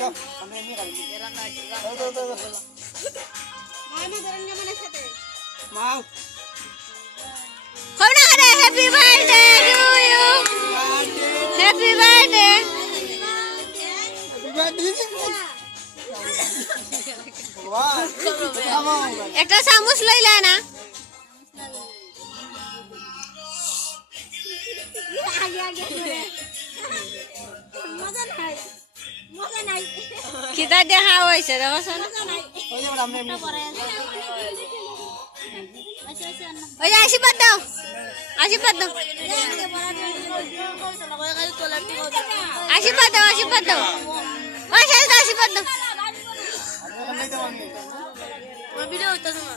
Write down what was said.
Happy birthday to you. Happy birthday. একটা চামচ লইলা না কিতা দেখা হয়েছে দেখো ওই আশীর্বাদ দাও আশীর্বাদ দাও আশীর্বাদ দাও আশীর্বাদ দাও ওই সাথে আশীর্বাদ দাও ভিডিও হইতাছে না